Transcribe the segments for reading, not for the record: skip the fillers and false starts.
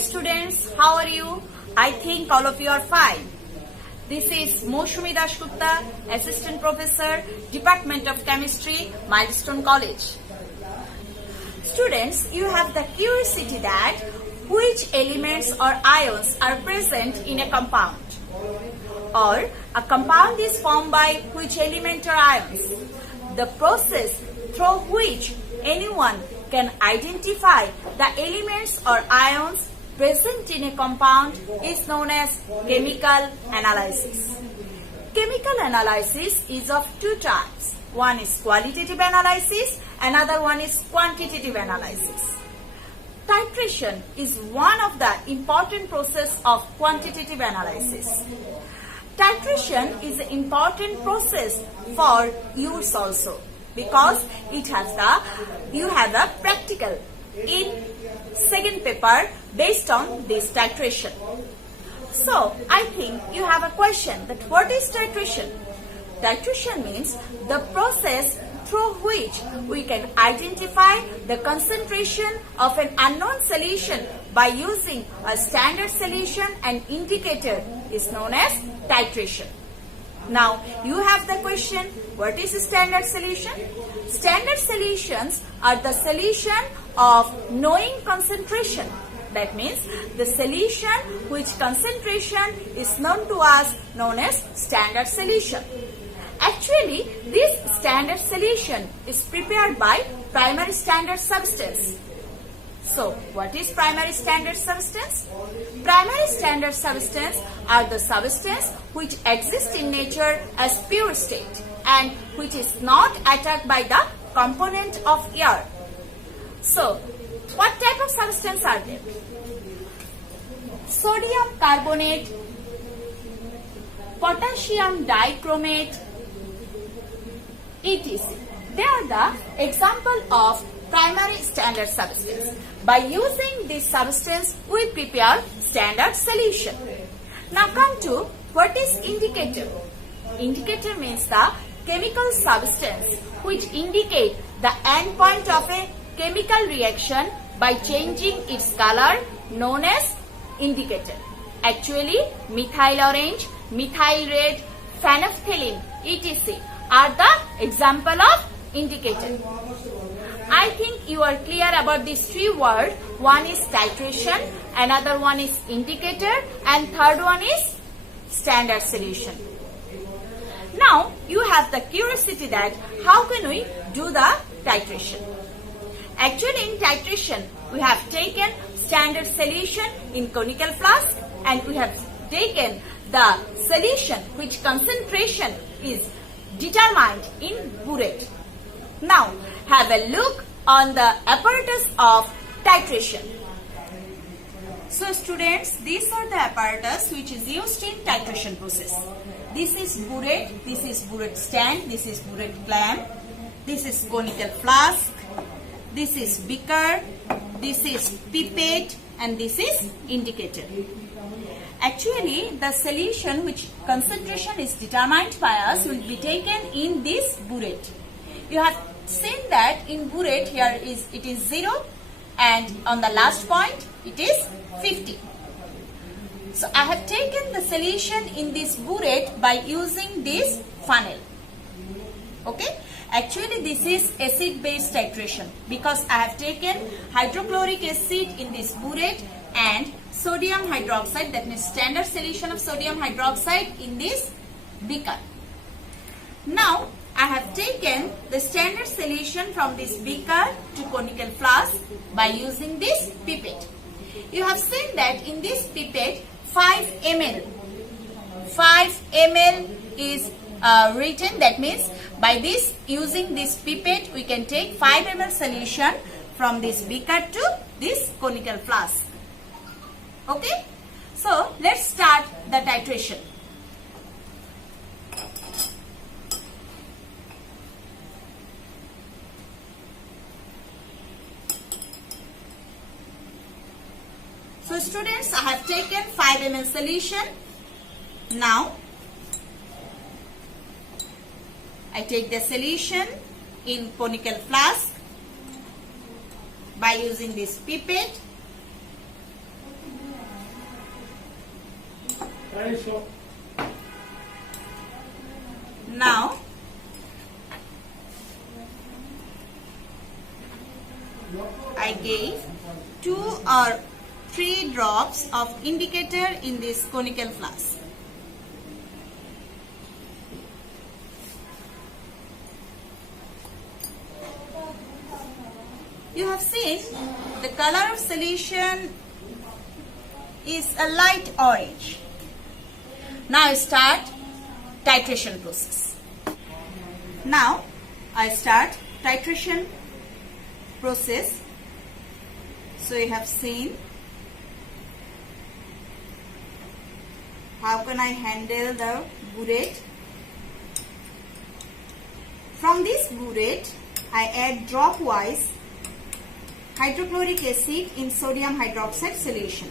students, how are you? I think all of you are fine. This is Moshumi Dashgupta, Assistant Professor, Department of Chemistry, Milestone College. Students, you have the curiosity that which elements or ions are present in a compound, or a compound is formed by which element or ions. The process through which anyone can identify the elements or ions present in a compound is known as chemical analysis. Chemical analysis is of two types. One is qualitative analysis, another one is quantitative analysis. Titration is one of the important process of quantitative analysis. Titration is an important process for use also because you have the practical in second paper based on this titration. So I think you have a question that what is titration? Titration means the process through which we can identify the concentration of an unknown solution by using a standard solution and indicator is known as titration. Now you have the question, what is a standard solution? Standard solutions are the solution of knowing concentration. That means the solution which concentration is known to us known as standard solution. Actually, this standard solution is prepared by primary standard substance. So, what is primary standard substance? Primary standard substance are the substance which exist in nature as pure state and which is not attacked by the component of air. So, what type of substance are there? Sodium carbonate, potassium dichromate, etc. They are the example of primary standard substance. By using this substance, we prepare standard solution. Now come to what is indicator. Indicator means the chemical substance which indicate the end point of a chemical reaction by changing its color known as indicator. Actually, methyl orange, methyl red, phenolphthalein, etc. are the example of indicator. I think you are clear about these three words. One is titration, another one is indicator, and third one is standard solution. Now you have the curiosity that how can we do the titration? Actually in titration we have taken standard solution in conical flask and we have taken the solution which concentration is determined in burette. Now have a look on the apparatus of titration. So students, these are the apparatus which is used in titration process. This is burette, this is burette stand, this is burette clamp, this is conical flask, this is beaker, this is pipette and this is indicator. Actually, the solution which concentration is determined by us will be taken in this burette. You have seen that in burette here it is 0 and on the last point it is 50. So I have taken the solution in this burette by using this funnel. Okay. Actually this is acid base titration because I have taken hydrochloric acid in this burette and sodium hydroxide, that means standard solution of sodium hydroxide in this beaker. Now I have taken the standard solution from this beaker to conical flask by using this pipette. You have seen that in this pipette 5 ml is written. That means by this using this pipette we can take 5 ml solution from this beaker to this conical flask. Okay, so let's start the titration. So students, I have taken 5 ml solution. Now I take the solution in conical flask by using this pipette Now I gave 2 or 3 drops of indicator in this conical flask. You have seen the color of solution is a light orange. Now start titration process. Now I start titration process. So you have seen how can I handle the burette. From this burette I add drop wise hydrochloric acid in sodium hydroxide solution.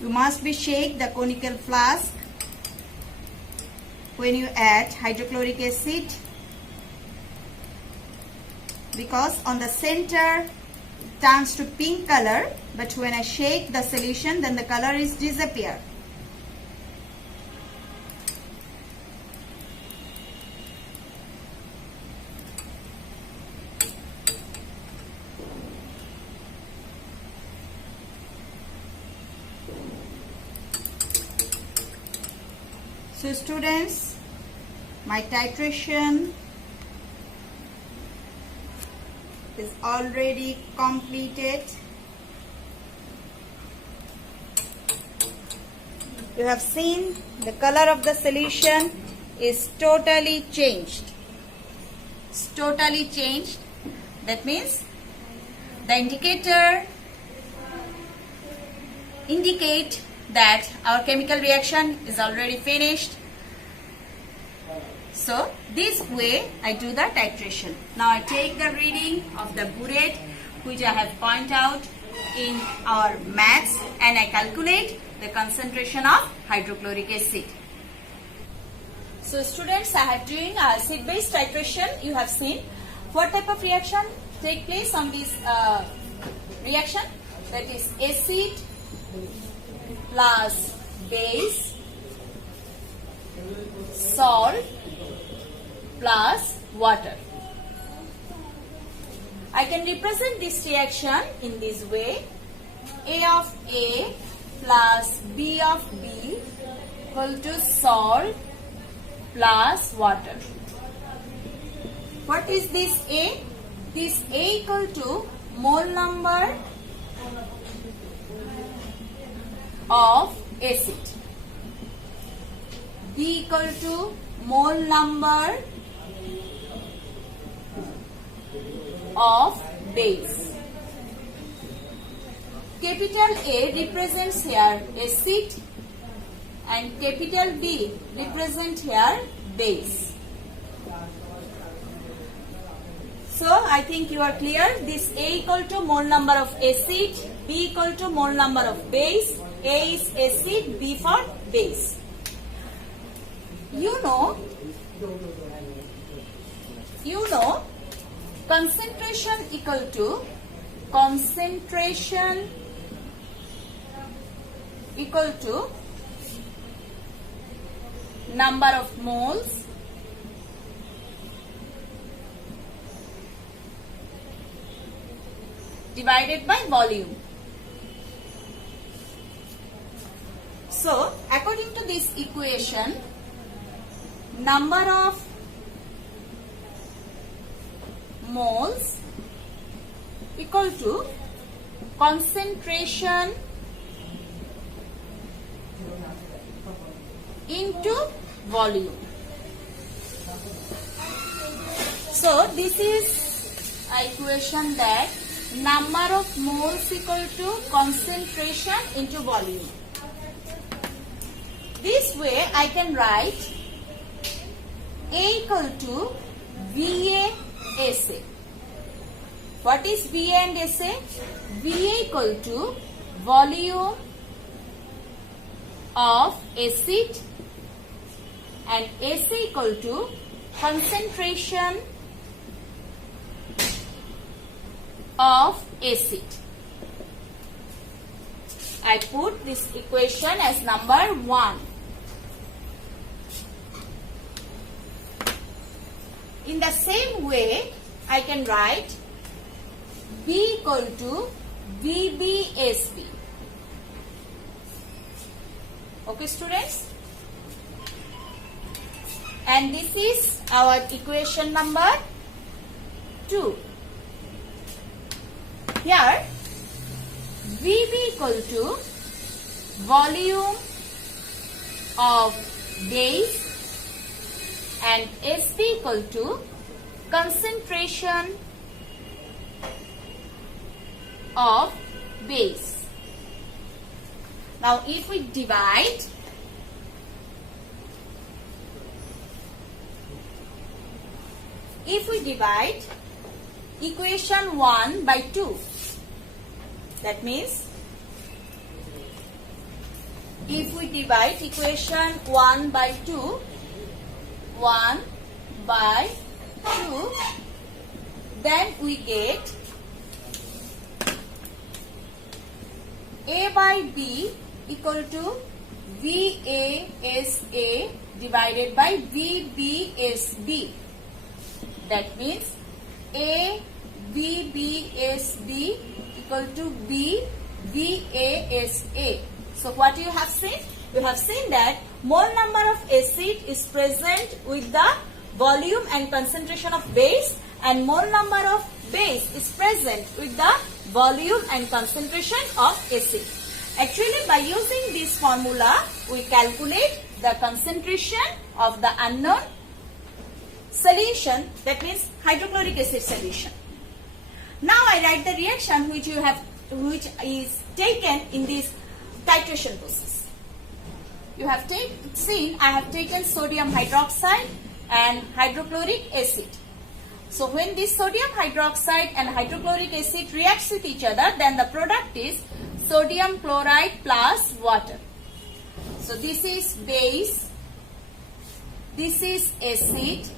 You must be shake the conical flask when you add hydrochloric acid, because on the center it turns to pink color, but when I shake the solution then the color is disappear. So students, my titration is already completed. You have seen the color of the solution is totally changed. It's totally changed. That means the indicator indicate that our chemical reaction is already finished. So this way I do the titration. Now I take the reading of the burette which I have pointed out in our maths and I calculate the concentration of hydrochloric acid. So students, I have doing acid-base titration. You have seen what type of reaction take place on this reaction, that is acid plus base, salt plus water. I can represent this reaction in this way: A of A plus B of B equal to salt plus water. What is this A? This A equal to mole number of acid. B equal to mole number of base. Capital A represents here acid and capital B represent here base. So I think you are clear. This A equal to mole number of acid, B equal to mole number of base. A is acid, B for base. You know concentration equal to number of moles divided by volume. So according to this equation, number of moles equal to concentration into volume. So this is an equation that number of moles equal to concentration into volume. This way I can write A equal to VA SA. What is VA and SA? VA equal to volume of acid and SA equal to concentration of acid. I put this equation as number 1. In the same way, I can write B equal to VBSB. Okay, students? And this is our equation number 2. Here, VB equal to volume of base and SB equal to concentration of base. Now, if we divide equation 1 by 2, that means if we divide equation 1 by 2, then we get A by B equal to VASA divided by VBSB. That means A VBSB equal to B VASA. So what you have seen? You have seen that mole number of acid is present with the volume and concentration of base, and mole number of base is present with the volume and concentration of acid. Actually, by using this formula, we calculate the concentration of the unknown solution, that means hydrochloric acid solution. Now I write the reaction which is taken in this titration process. You have seen I have taken sodium hydroxide and hydrochloric acid. So when this sodium hydroxide and hydrochloric acid reacts with each other, then the product is sodium chloride plus water. So this is base, this is acid,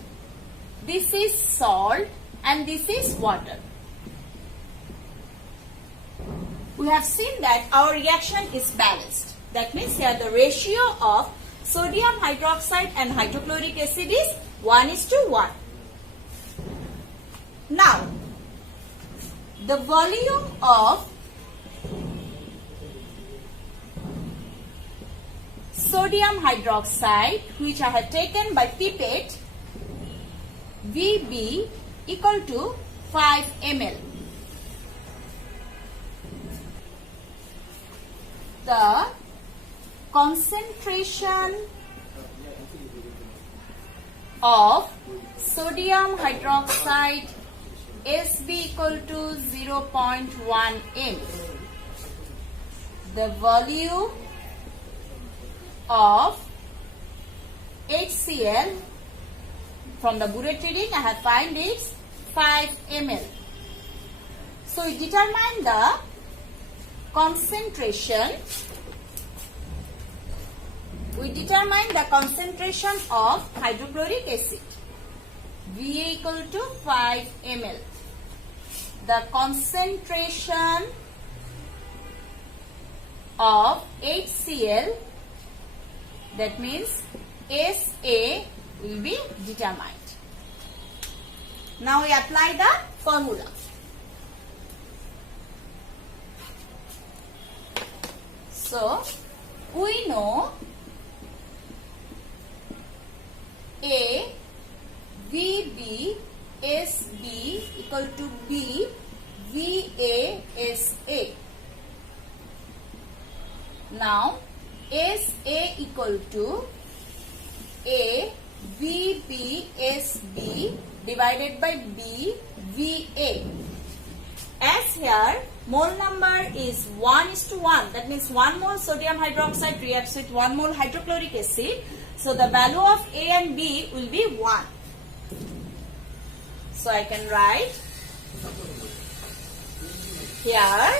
this is salt, and this is water. We have seen that our reaction is balanced. That means here the ratio of sodium hydroxide and hydrochloric acid is 1:1. Now, the volume of sodium hydroxide, which I have taken by pipette, VB equal to 5 ml. The concentration of sodium hydroxide SB equal to 0.1 m. The volume of HCl from the Burette reading I have find is 5 ml. So we determine the concentration. We determine the concentration of hydrochloric acid. Va equal to 5 ml. The concentration of HCl, that means SA, will be determined. Now we apply the formula. So we know A VB SB equal to B VASA. Now SA equal to A VBSB divided by B VA, as here mole number is 1:1, that means 1 mole sodium hydroxide reacts with 1 mole hydrochloric acid. So the value of A and B will be 1. So I can write here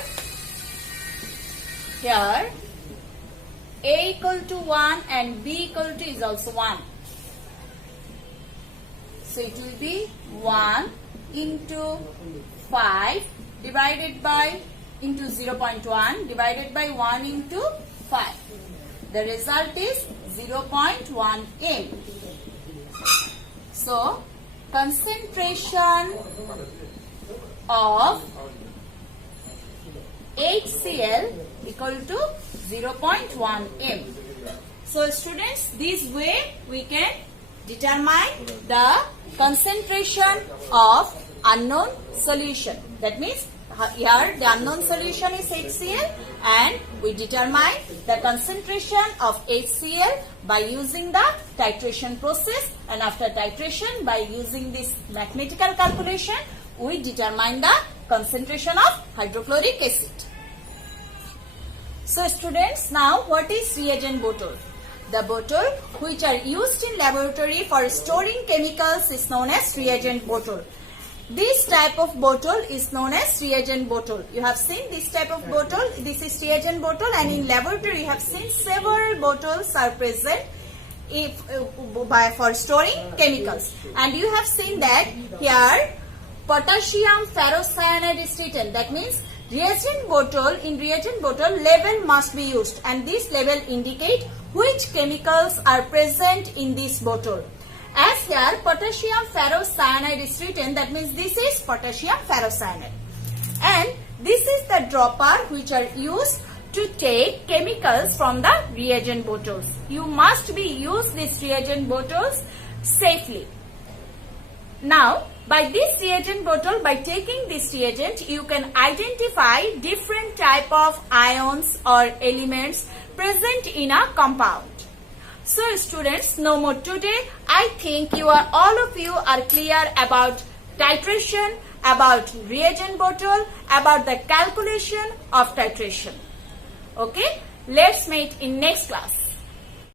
A equal to 1 and B equal to is also 1. So it will be 1 into 5 divided by into 0.1 divided by 1 into 5. The result is 0.1 m. So concentration of HCl equal to 0.1 m. So students, this way we can determine the concentration of unknown solution. That means here the unknown solution is HCl and we determine the concentration of HCl by using the titration process, and after titration by using this mathematical calculation we determine the concentration of hydrochloric acid. So students, now what is reagent bottle? The bottle which are used in laboratory for storing chemicals is known as reagent bottle. This type of bottle is known as reagent bottle. You have seen this type of bottle. This is reagent bottle, and in laboratory you have seen several bottles are present for storing chemicals. And you have seen that here potassium ferrocyanide is written. That means reagent bottle, in reagent bottle label must be used, and this label indicate which chemicals are present in this bottle. As here potassium ferrocyanide is written, that means this is potassium ferrocyanide. And this is the dropper which are used to take chemicals from the reagent bottles. You must be use these reagent bottles safely. Now, by this reagent bottle, by taking this reagent, you can identify different type of ions or elements present in a compound. So students, no more today. I think all of you are clear about titration, about reagent bottle, about the calculation of titration. Okay, let's meet in next class.